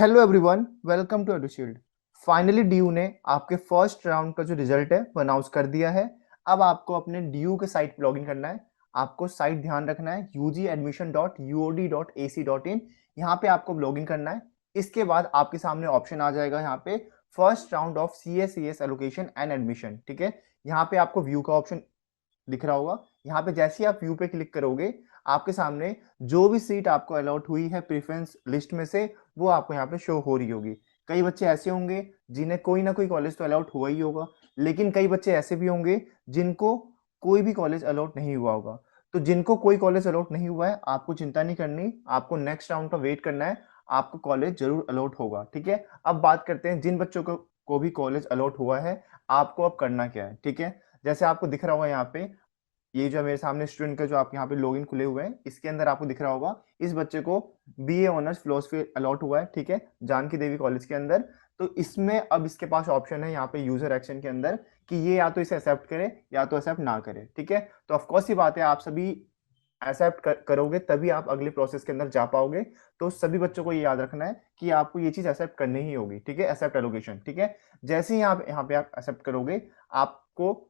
Hello everyone, welcome to Edushield. Finally DU ने आपके first round का जो रिजल्ट है वो अनाउंस कर दिया है। अब आपको अपने डीयू के साइट पे लॉगिन करना है। आपको साइट ध्यान रखना है ugadmission.uod.ac.in। यहाँ पे आपको लॉगिन करना है। इसके बाद आपके सामने ऑप्शन आ जाएगा यहाँ पे first round of CA/CS allocation and admission. ठीक है, यहाँ पे आपको व्यू का ऑप्शन दिख रहा होगा। यहाँ पे जैसे ही आप व्यू पे क्लिक करोगे, आपके सामने जो भी सीट आपको अलॉट हुई है प्रेफरेंस लिस्ट में से, वो आपको यहाँ पे शो हो रही होगी। कई बच्चे ऐसे होंगे जिन्हें कोई ना कोई कॉलेज तो अलॉट हुआ ही होगा, लेकिन कई बच्चे ऐसे भी होंगे जिनको कोई भी कॉलेज अलॉट नहीं हुआ होगा। तो जिनको कोई कॉलेज अलॉट नहीं हुआ है, आपको चिंता नहीं करनी, आपको नेक्स्ट राउंड का वेट करना है। आपको कॉलेज जरूर अलॉट होगा। ठीक है, अब बात करते हैं जिन बच्चों को भी कॉलेज अलॉट हुआ है, आपको अब करना क्या है। ठीक है, जैसे आपको दिख रहा होगा यहाँ पे, ये जो मेरे सामने स्टूडेंट का जो आप यहाँ पे लॉगिन खुले हुए हैं, इसके अंदर आपको दिख रहा होगा इस बच्चे को बीए ऑनर्स फिलोसफी अलॉट हुआ है। ठीक है, जानकी देवी कॉलेज के अंदर। तो इसमें अब इसके पास ऑप्शन है यहाँ पे यूजर एक्शन के अंदर कि ये या तो इसे एक्सेप्ट करे या तो एक्सेप्ट ना करे। ठीक है, तो ऑफकोर्स ही बात है, आप सभी एक्सेप्ट करोगे तभी आप अगले प्रोसेस के अंदर जा पाओगे। तो सभी बच्चों को ये याद रखना है कि आपको ये चीज एक्सेप्ट करनी ही होगी। ठीक है, एक्सेप्ट एलोकेशन। ठीक है, जैसे ही आप यहाँ पे आप एक्सेप्ट करोगे, आपको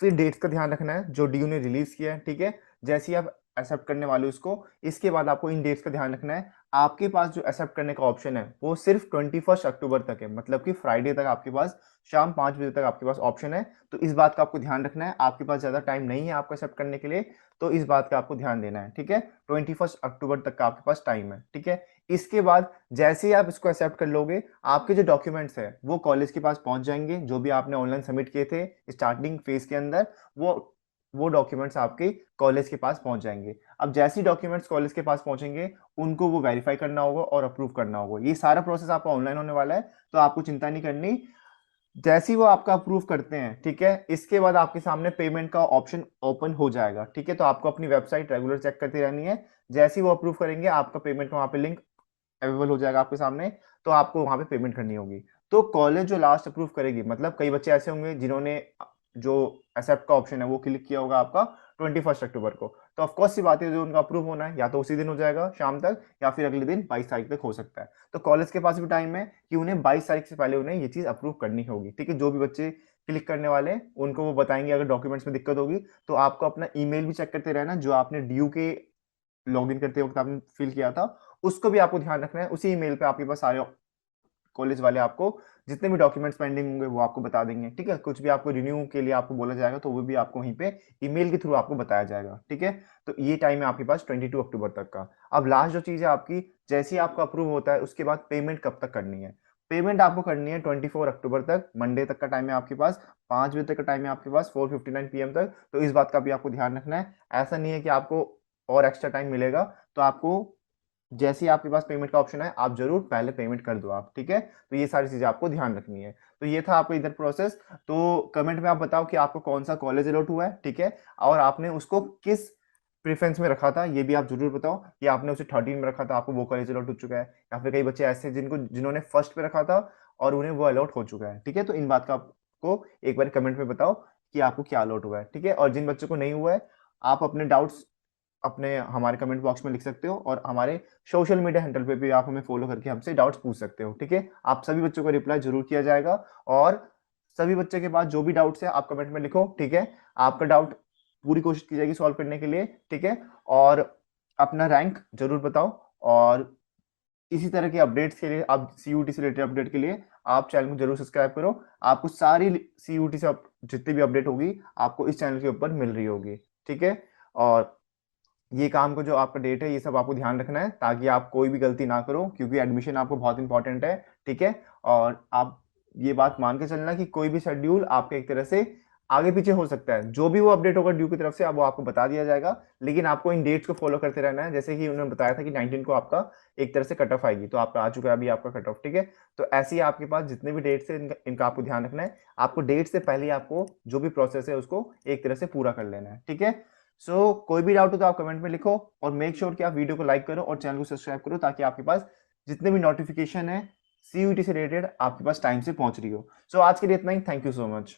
फिर डेट्स का ध्यान रखना है जो डीयू ने रिलीज किया है। ठीक है, जैसे ही आप एक्सेप्ट करने वाले हो उसको, इसके बाद आपको इन डेट्स का ध्यान रखना है। आपके पास जो एक्सेप्ट करने का ऑप्शन है वो सिर्फ 21 अक्टूबर तक है, मतलब कि फ्राइडे तक आपके पास, शाम 5 बजे तक आपके पास ऑप्शन है। तो इस बात का आपको ध्यान रखना है, आपके पास ज्यादा टाइम नहीं है आपको एक्सेप्ट करने के लिए। तो इस बात का आपको ध्यान देना है। ठीक है, 21 अक्टूबर तक का आपके पास टाइम है। ठीक है, इसके बाद जैसे ही आप इसको एक्सेप्ट कर लोगे, आपके जो डॉक्यूमेंट्स है वो कॉलेज के पास पहुंच जाएंगे। जो भी आपने ऑनलाइन सबमिट किए थे स्टार्टिंग फेज के अंदर, वो वो डॉक्यूमेंट्स आपके कॉलेज के पास पहुंच जाएंगे। अब जैसे ही डॉक्यूमेंट्स कॉलेज के पास पहुंचेंगे, उनको वो वेरीफाई करना होगा और अप्रूव करना होगा। ये सारा प्रोसेस आपका ऑनलाइन होने वाला है, तो आपको चिंता नहीं करनी। जैसे ही वो आपका अप्रूव करते हैं, ठीक है, इसके बाद आपके सामने पेमेंट का ऑप्शन ओपन हो जाएगा। ठीक है, तो आपको अपनी वेबसाइट रेगुलर चेक करती रहनी है। जैसे ही वो अप्रूव करेंगे, आपका पेमेंट वहां पे लिंक अवेलेबल हो जाएगा आपके सामने, तो आपको वहां पे पेमेंट करनी होगी। तो कॉलेज जो लास्ट अप्रूव करेगी, मतलब कई बच्चे ऐसे होंगे जिन्होंने जो एक्सेप्ट का ऑप्शन है वो क्लिक किया होगा आपका 21 अक्टूबर को, तो ऑफकोर्स सी बात है जो उनका अप्रूव होना है या तो उसी दिन हो जाएगा शाम तक, या फिर अगले दिन 22 तारीख तक हो सकता है। तो कॉलेज के पास भी टाइम है कि उन्हें 22 तारीख से पहले उन्हें ये चीज अप्रूव करनी होगी। ठीक है, जो भी बच्चे क्लिक करने वाले हैं उनको वो बताएंगे अगर डॉक्यूमेंट्स में दिक्कत होगी। तो आपको अपना ईमेल भी चेक करते रहना, जो आपने ड्यू के लॉगिन करते वक्त आपने फिल किया था, उसको भी आपको ध्यान रखना है। उसी ईमेल पे आपके पास सारे कॉलेज वाले आपको जितने भी डॉक्यूमेंट्स पेंडिंग होंगे वो आपको बता देंगे। ठीक है, कुछ भी आपको रिन्यू के लिए आपको बोला जाएगा तो वो भी आपको वहीं पे ईमेल के थ्रू आपको बताया जाएगा। ठीक है, तो ये टाइम है आपके पास 22 अक्टूबर तक का। अब लास्ट जो चीज है आपकी, जैसे ही आपका अप्रूव होता है उसके बाद पेमेंट कब तक करनी है। पेमेंट आपको करनी है 24 अक्टूबर तक, मंडे तक का टाइम है आपके पास, 5 बजे तक का टाइम है आपके पास, 4:59 PM तक। तो इस बात का भी आपको ध्यान रखना है। ऐसा नहीं है कि आपको और एक्स्ट्रा टाइम मिलेगा, तो आपको जैसे ही आपके पास पेमेंट का ऑप्शन है, आप जरूर पहले पेमेंट कर दो आप। ठीक है, तो ये सारी चीजें आपको ध्यान रखनी है। तो ये था आपको इधर प्रोसेस। तो कमेंट में आप बताओ कि आपको कौन सा कॉलेज अलॉट हुआ है। ठीक है, और आपने उसको किस प्रेफरेंस में रखा था, ये भी आप जरूर बताओ कि आपने उसे 13 में रखा था, आपको वो कॉलेज अलॉट हो चुका है, या फिर कई बच्चे ऐसे जिन्होंने फर्स्ट पे रखा था और उन्हें वो अलॉट हो चुका है। ठीक है, तो इन बात का आपको एक बार कमेंट में बताओ कि आपको क्या अलॉट हुआ है। ठीक है, और जिन बच्चों को नहीं हुआ है, आप अपने डाउट्स अपने हमारे कमेंट बॉक्स में लिख सकते हो, और हमारे सोशल मीडिया हैंडल पे भी आप हमें फॉलो करके हमसे डाउट्स पूछ सकते हो। ठीक है, आप सभी बच्चों को रिप्लाई जरूर किया जाएगा, और सभी बच्चे के पास जो भी डाउट्स है आप कमेंट में लिखो। ठीक है, आपका डाउट पूरी कोशिश की जाएगी सॉल्व करने के लिए। ठीक है, और अपना रैंक जरूर बताओ, और इसी तरह के अपडेट्स के लिए, आप सीयूटी से रिलेटेड अपडेट के लिए आप चैनल को जरूर सब्सक्राइब करो। आपको सारी सीयूटी से जितनी भी अपडेट होगी आपको इस चैनल के ऊपर मिल रही होगी। ठीक है, और ये काम का जो आपका डेट है ये सब आपको ध्यान रखना है, ताकि आप कोई भी गलती ना करो, क्योंकि एडमिशन आपको बहुत इंपॉर्टेंट है। ठीक है, और आप ये बात मान के चलना कि कोई भी शेड्यूल आपके एक तरह से आगे पीछे हो सकता है। जो भी वो अपडेट होगा ड्यू की तरफ से, अब वो आपको बता दिया जाएगा, लेकिन आपको इन डेट्स को फॉलो करते रहना है। जैसे कि उन्होंने बताया था कि 19 को आपका एक तरह से कट ऑफ आएगी, तो आपका आ चुका है अभी आपका कट ऑफ। ठीक है, तो ऐसे ही आपके पास जितने भी डेट्स है इनका आपको ध्यान रखना है। आपको डेट से पहले आपको जो भी प्रोसेस है उसको एक तरह से पूरा कर लेना है। ठीक है, कोई भी डाउट हो तो आप कमेंट में लिखो, और मेक श्योर कि आप वीडियो को लाइक करो और चैनल को सब्सक्राइब करो, ताकि आपके पास जितने भी नोटिफिकेशन है सीयूटी से रिलेटेड आपके पास टाइम से पहुंच रही हो। आज के लिए इतना ही। Thank you so much.